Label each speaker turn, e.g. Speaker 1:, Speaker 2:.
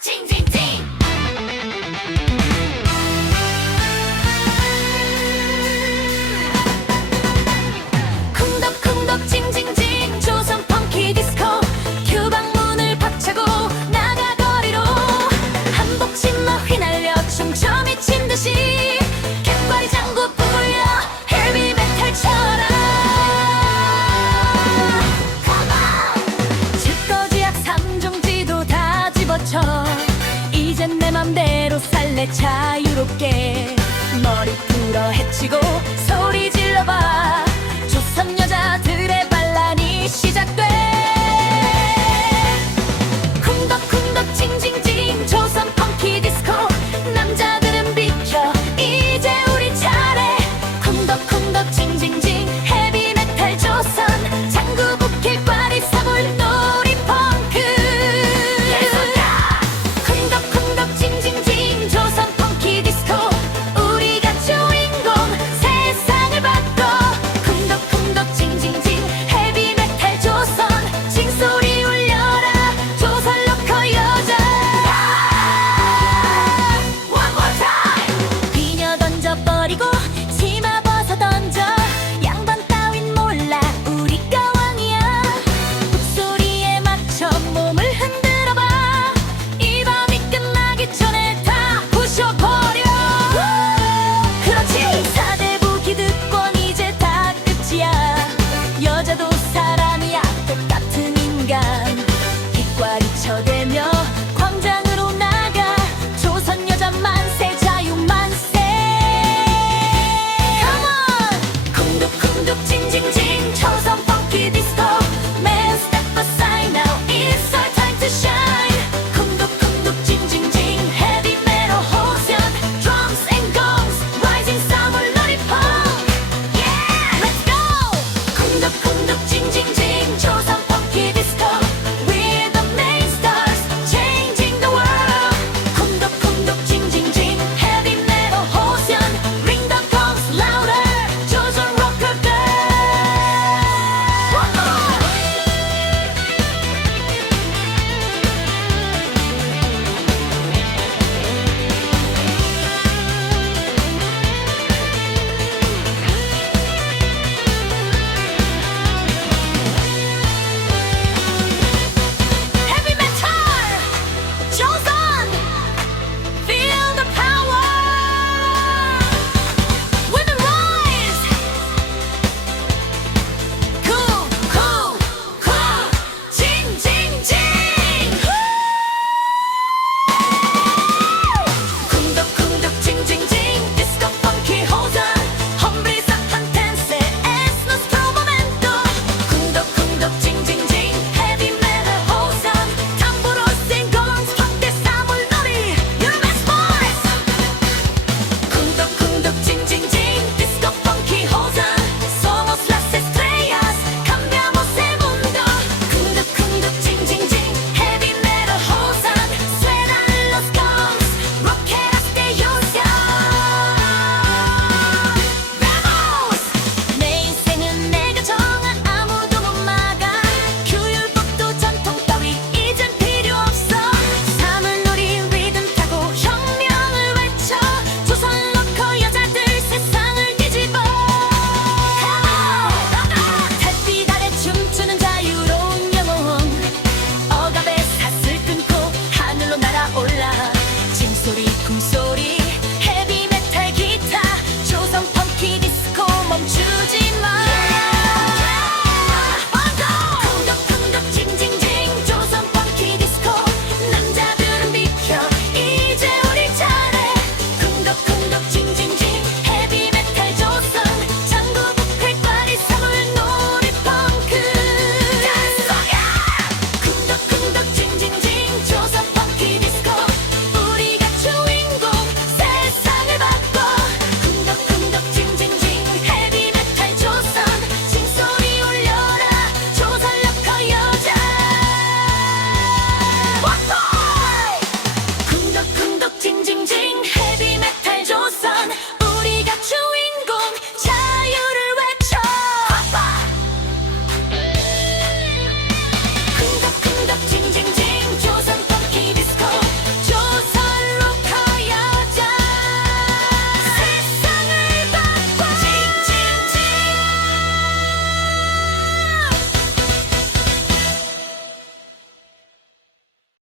Speaker 1: 징징 풀어 헤치고